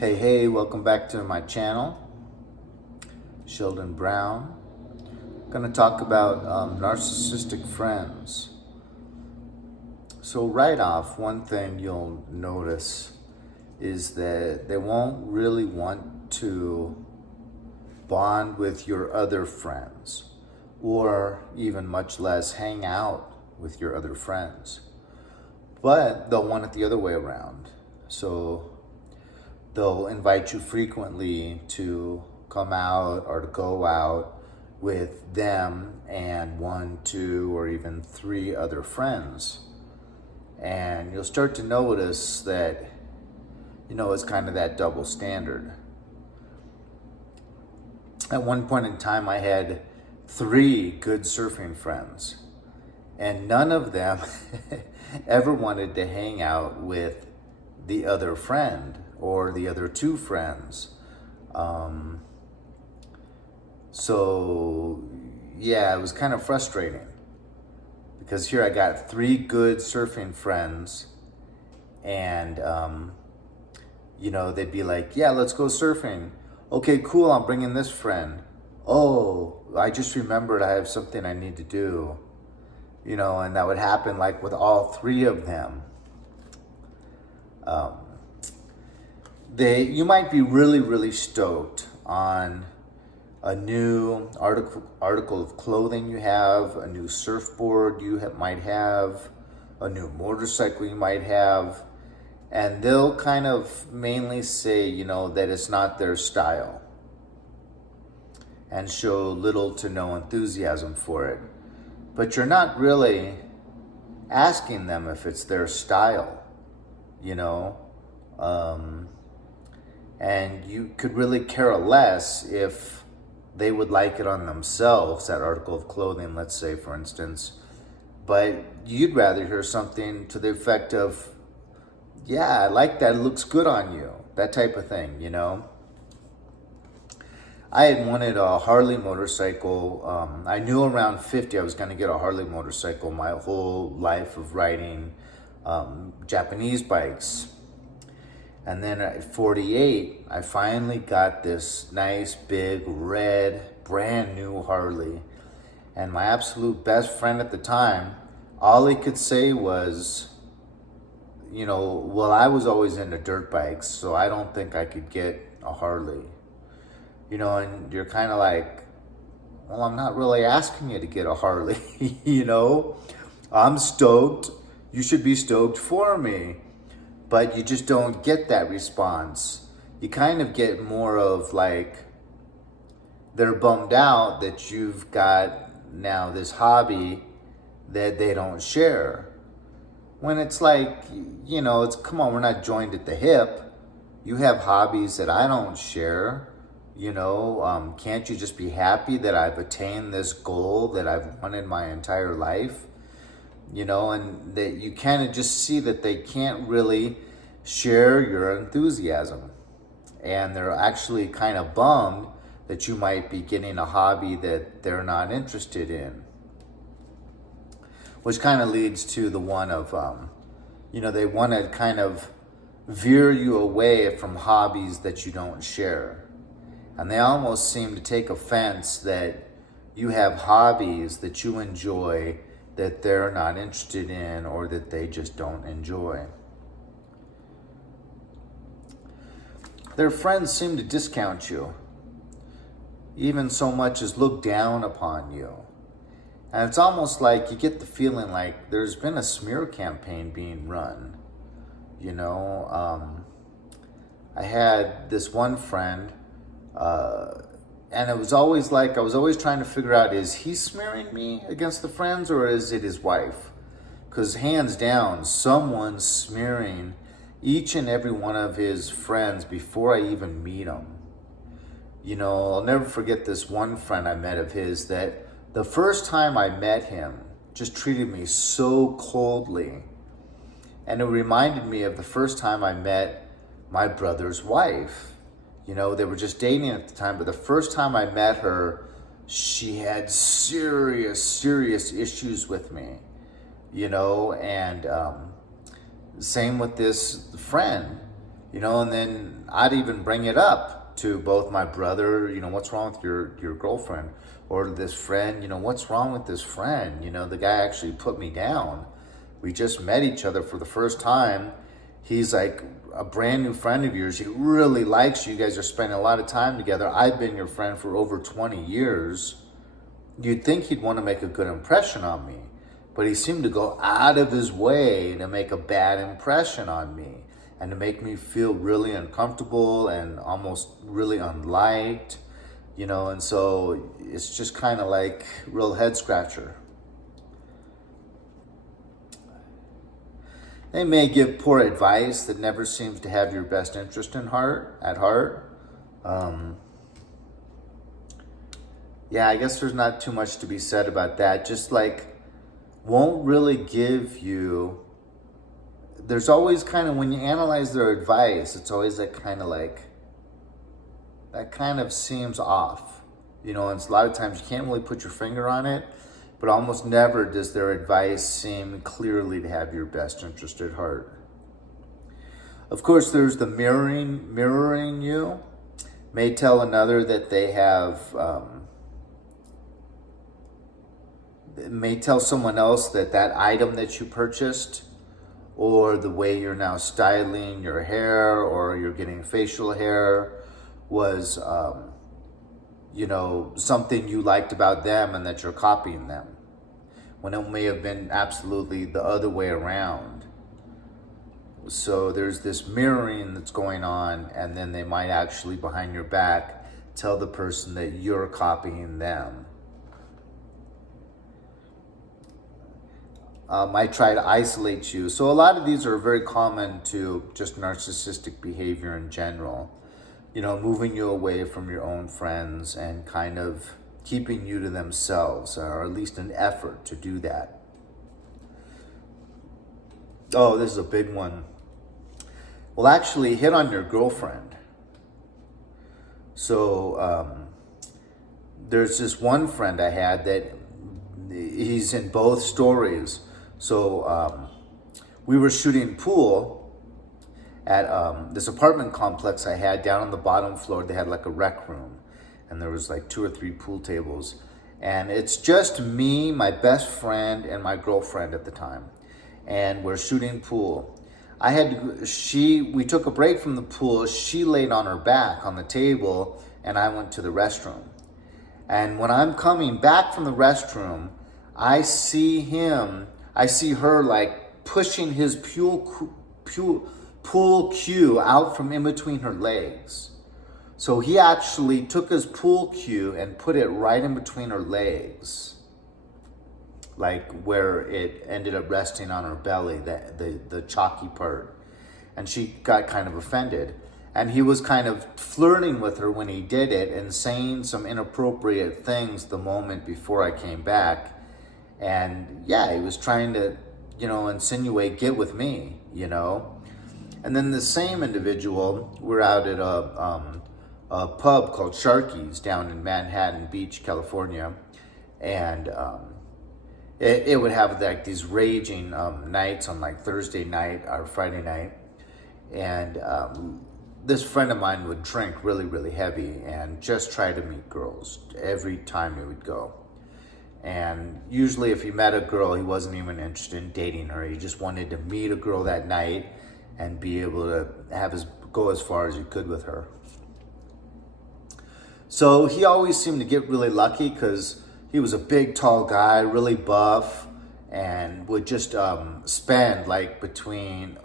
Hey, welcome back to my channel. Sheldon Brown. Going to talk about narcissistic friends. So right off, one thing you'll notice is that they won't really want to bond with your other friends, or even much less hang out with your other friends. But they'll want it the other way around. So they'll invite you frequently to come out or to go out with them and 1, 2, or even 3 other friends. And you'll start to notice that, it's kind of that double standard. At one point in time, I had 3 good surfing friends, and none of them ever wanted to hang out with the other friend or the other 2 friends. So yeah, it was kind of frustrating because here I got 3 good surfing friends, and they'd be like, yeah, let's go surfing. Okay, cool, I'm bringing this friend. Oh, I just remembered I have something I need to do. And that would happen like with all 3 of them. You might be really, really stoked on a new article of clothing you have, a new surfboard might have, a new motorcycle you might have, and they'll kind of mainly say, that it's not their style and show little to no enthusiasm for it. But you're not really asking them if it's their style, and you could really care less if they would like it on themselves, that article of clothing, let's say, for instance. But you'd rather hear something to the effect of, yeah, I like that, it looks good on you, that type of thing, I had wanted a Harley motorcycle. I knew around 50 I was going to get a Harley motorcycle my whole life of riding Japanese bikes. And then at 48, I finally got this nice, big, red, brand new Harley. And my absolute best friend at the time, all he could say was, well, I was always into dirt bikes, so I don't think I could get a Harley. And you're kind of like, well, I'm not really asking you to get a Harley, I'm stoked. You should be stoked for me. But you just don't get that response. You kind of get more of like, they're bummed out that you've got now this hobby that they don't share. When it's like, come on, we're not joined at the hip. You have hobbies that I don't share. Can't you just be happy that I've attained this goal that I've wanted my entire life? And that you kind of just see that they can't really share your enthusiasm. And they're actually kind of bummed that you might be getting a hobby that they're not interested in. Which kind of leads to the one of, they want to kind of veer you away from hobbies that you don't share. And they almost seem to take offense that you have hobbies that you enjoy that they're not interested in, or that they just don't enjoy. Their friends seem to discount you, even so much as look down upon you. And it's almost like you get the feeling like there's been a smear campaign being run. I had this one friend, and it was always like, I was always trying to figure out, is he smearing me against the friends, or is it his wife? Because hands down, someone's smearing each and every one of his friends before I even meet them. I'll never forget this one friend I met of his that the first time I met him just treated me so coldly. And it reminded me of the first time I met my brother's wife. They were just dating at the time, but the first time I met her, she had serious issues with me, and same with this friend. And then I'd even bring it up to both my brother, what's wrong with your girlfriend, or this friend, what's wrong with this friend? The guy actually put me down. We just met each other for the first time. He's like a brand new friend of yours. He really likes you. You guys are spending a lot of time together. I've been your friend for over 20 years. You'd think he'd want to make a good impression on me, but he seemed to go out of his way to make a bad impression on me and to make me feel really uncomfortable and almost really unliked, and so it's just kind of like real head scratcher. They may give poor advice that never seems to have your best interest at heart. Yeah, I guess there's not too much to be said about that. Just like won't really give you. There's always kind of, when you analyze their advice, it's always that kind of seems off. And it's a lot of times you can't really put your finger on it, but almost never does their advice seem clearly to have your best interest at heart. Of course, there's the mirroring you. May tell another that they have, may tell someone else that item that you purchased, or the way you're now styling your hair, or you're getting facial hair, was something you liked about them and that you're copying them, when it may have been absolutely the other way around. So there's this mirroring that's going on, and then they might actually behind your back tell the person that you're copying them. Might try to isolate you. So a lot of these are very common to just narcissistic behavior in general. Moving you away from your own friends and kind of keeping you to themselves, or at least an effort to do that. Oh, this is a big one. Well, actually hit on your girlfriend. So there's this one friend I had that he's in both stories. So we were shooting pool at this apartment complex I had down on the bottom floor. They had like a rec room, and there was like 2 or 3 pool tables. And it's just me, my best friend, and my girlfriend at the time. And we're shooting pool. We took a break from the pool. She laid on her back on the table, and I went to the restroom. And when I'm coming back from the restroom, I see her like pushing his pool cue out from in between her legs. So he actually took his pool cue and put it right in between her legs, like where it ended up resting on her belly, the chalky part. And she got kind of offended. And he was kind of flirting with her when he did it and saying some inappropriate things the moment before I came back. And yeah, he was trying to, insinuate, get with me, And then the same individual, we're out at a pub called Sharky's down in Manhattan Beach, California. And it would have like these raging nights on like Thursday night or Friday night. And this friend of mine would drink really, really heavy and just try to meet girls every time he would go. And usually if he met a girl, he wasn't even interested in dating her. He just wanted to meet a girl that night and be able to go as far as he could with her. So he always seemed to get really lucky because he was a big, tall guy, really buff, and would just spend like between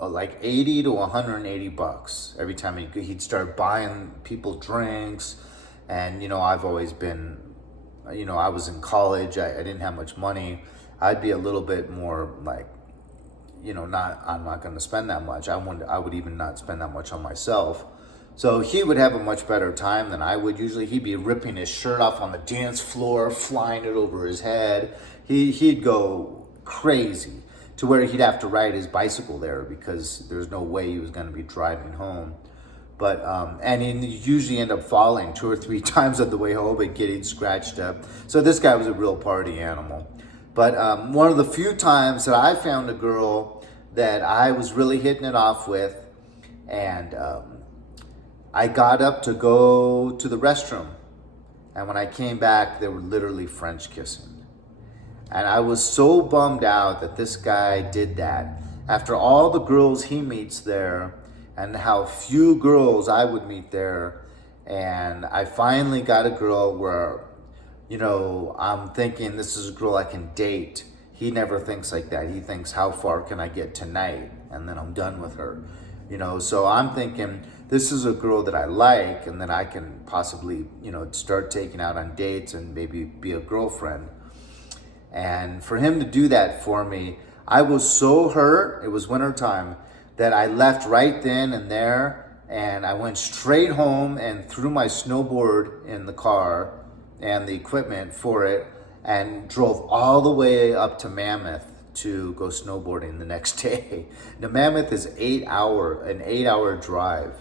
like 80 to 180 bucks every time he'd start buying people drinks. And, I've always been, I was in college. I didn't have much money. I'd be a little bit more like, I'm not going to spend that much. I would even not spend that much on myself. So he would have a much better time than I would. Usually he'd be ripping his shirt off on the dance floor, flying it over his head. He'd go crazy to where he'd have to ride his bicycle there because there's no way he was going to be driving home. But and he'd usually end up falling 2 or 3 times on the way home and getting scratched up. So this guy was a real party animal. But one of the few times that I found a girl that I was really hitting it off with, And I got up to go to the restroom. And when I came back, they were literally French kissing. And I was so bummed out that this guy did that. After all the girls he meets there, and how few girls I would meet there. And I finally got a girl where, I'm thinking this is a girl I can date. He never thinks like that. He thinks, how far can I get tonight? And then I'm done with her. So I'm thinking, this is a girl that I like, and then I can possibly, start taking out on dates and maybe be a girlfriend. And for him to do that for me, I was so hurt. It was wintertime that I left right then and there, and I went straight home and threw my snowboard in the car and the equipment for it, and drove all the way up to Mammoth to go snowboarding the next day. Now, Mammoth is an 8-hour drive.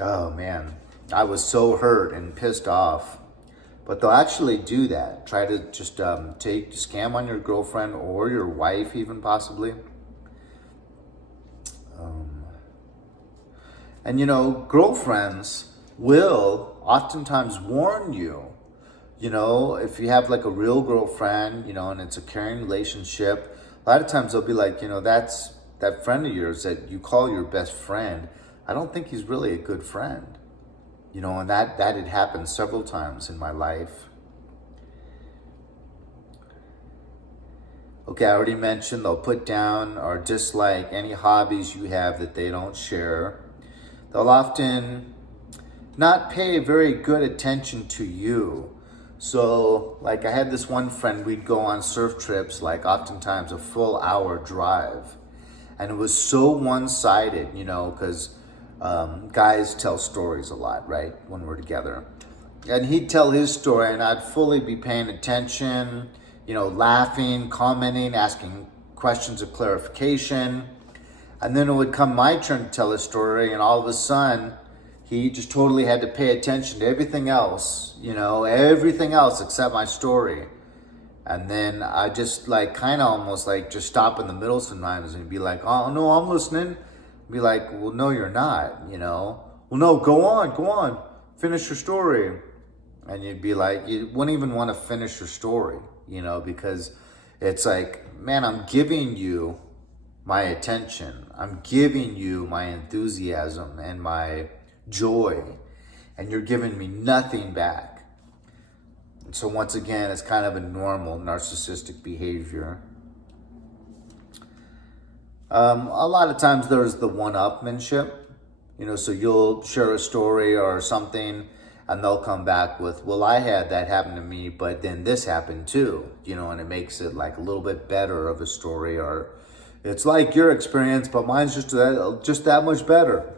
Oh man, I was so hurt and pissed off. But they'll actually do that. Try to just scam on your girlfriend or your wife, even possibly. And girlfriends will oftentimes warn you. If you have like a real girlfriend, and it's a caring relationship, a lot of times they'll be like, that's that friend of yours that you call your best friend. I don't think he's really a good friend. And that had happened several times in my life. Okay, I already mentioned they'll put down or dislike any hobbies you have that they don't share. They'll often not pay very good attention to you. So, like I had this one friend, we'd go on surf trips, like oftentimes a full hour drive. And it was so one-sided, because guys tell stories a lot, right, when we're together. And he'd tell his story, and I'd fully be paying attention, laughing, commenting, asking questions of clarification. And then it would come my turn to tell his story, and all of a sudden, he just totally had to pay attention to everything else, everything else except my story. And then I just almost just stop in the middle sometimes and be like, oh no, I'm listening. Be like, well, no, you're not, Well, no, go on, finish your story. And you'd be like, you wouldn't even want to finish your story, because it's like, man, I'm giving you my attention. I'm giving you my enthusiasm and my joy, and you're giving me nothing back. And so once again, it's kind of a normal narcissistic behavior. A lot of times there's the one-upmanship, so you'll share a story or something and they'll come back with, well, I had that happen to me, but then this happened too, and it makes it like a little bit better of a story, or it's like your experience, but mine's just that much better.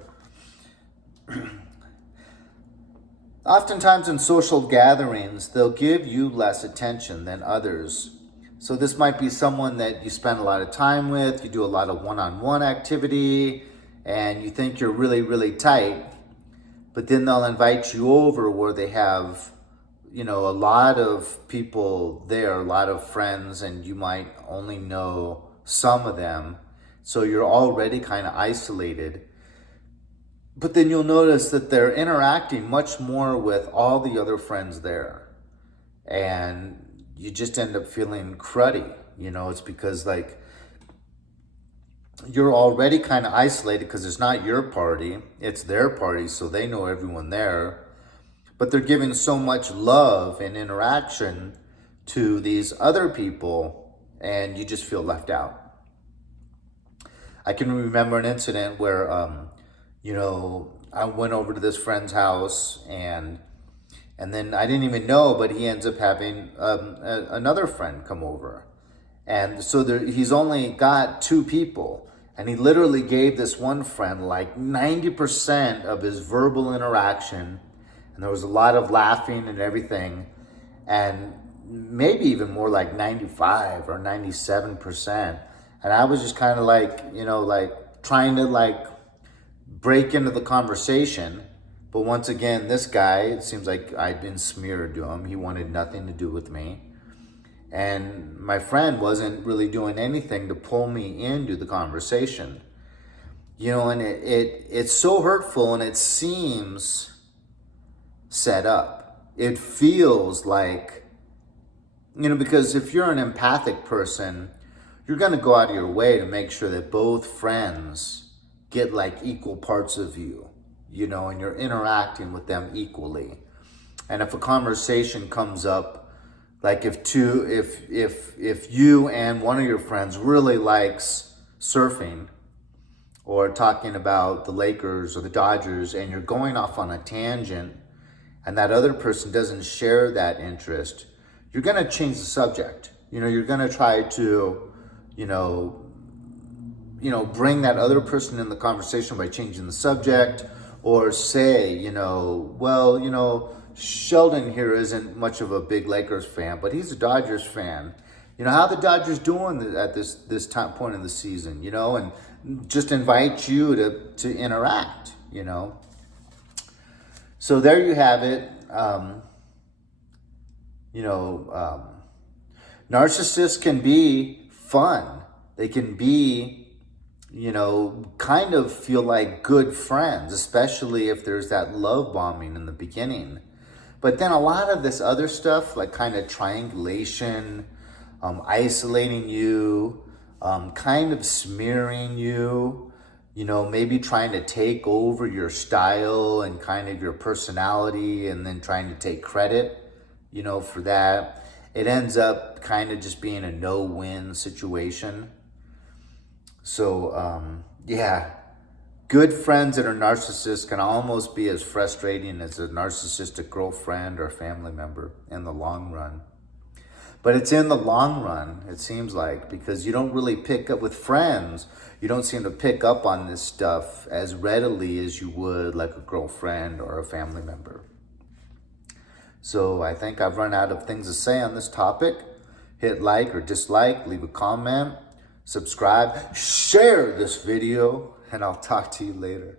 Oftentimes in social gatherings, they'll give you less attention than others. So this might be someone that you spend a lot of time with, you do a lot of one-on-one activity, and you think you're really, really tight, but then they'll invite you over where they have, a lot of people there, a lot of friends, and you might only know some of them. So you're already kind of isolated. But then you'll notice that they're interacting much more with all the other friends there. And you just end up feeling cruddy. It's because you're already kind of isolated because it's not your party, it's their party, so they know everyone there. But they're giving so much love and interaction to these other people, and you just feel left out. I can remember an incident where, I went over to this friend's house, and then I didn't even know, but he ends up having another friend come over. And so he's only got 2 people. And he literally gave this one friend like 90% of his verbal interaction. And there was a lot of laughing and everything. And maybe even more like 95 or 97%. And I was just kind of trying to break into the conversation. But once again, this guy, it seems like I'd been smeared to him. He wanted nothing to do with me. And my friend wasn't really doing anything to pull me into the conversation. You know, and it's so hurtful, and it seems set up. It feels like, you know, because if you're an empathic person, you're going to go out of your way to make sure that both friends get like equal parts of you, you know, and you're interacting with them equally. And if a conversation comes up, like if you and one of your friends really likes surfing, or talking about the Lakers or the Dodgers, and you're going off on a tangent, and that other person doesn't share that interest, you're going to change the subject. You know, you're going to try to, you know, bring that other person in the conversation by changing the subject, or say, you know, well, you know, Sheldon here isn't much of a big Lakers fan, but he's a Dodgers fan. You know, how the Dodgers doing at this time point in the season, you know, and just invite you to interact, you know. So there you have it. Narcissists can be fun. They can be, you know, kind of feel like good friends, especially if there's that love bombing in the beginning. But then a lot of this other stuff, like kind of triangulation, isolating you, kind of smearing you, you know, maybe trying to take over your style and kind of your personality, and then trying to take credit, you know, for that. It ends up kind of just being a no-win situation. So, yeah, good friends that are narcissists can almost be as frustrating as a narcissistic girlfriend or family member in the long run. But it's in the long run, it seems like, because you don't really pick up with friends. You don't seem to pick up on this stuff as readily as you would like a girlfriend or a family member. So I think I've run out of things to say on this topic. Hit like or dislike, leave a comment, subscribe, share this video, and I'll talk to you later.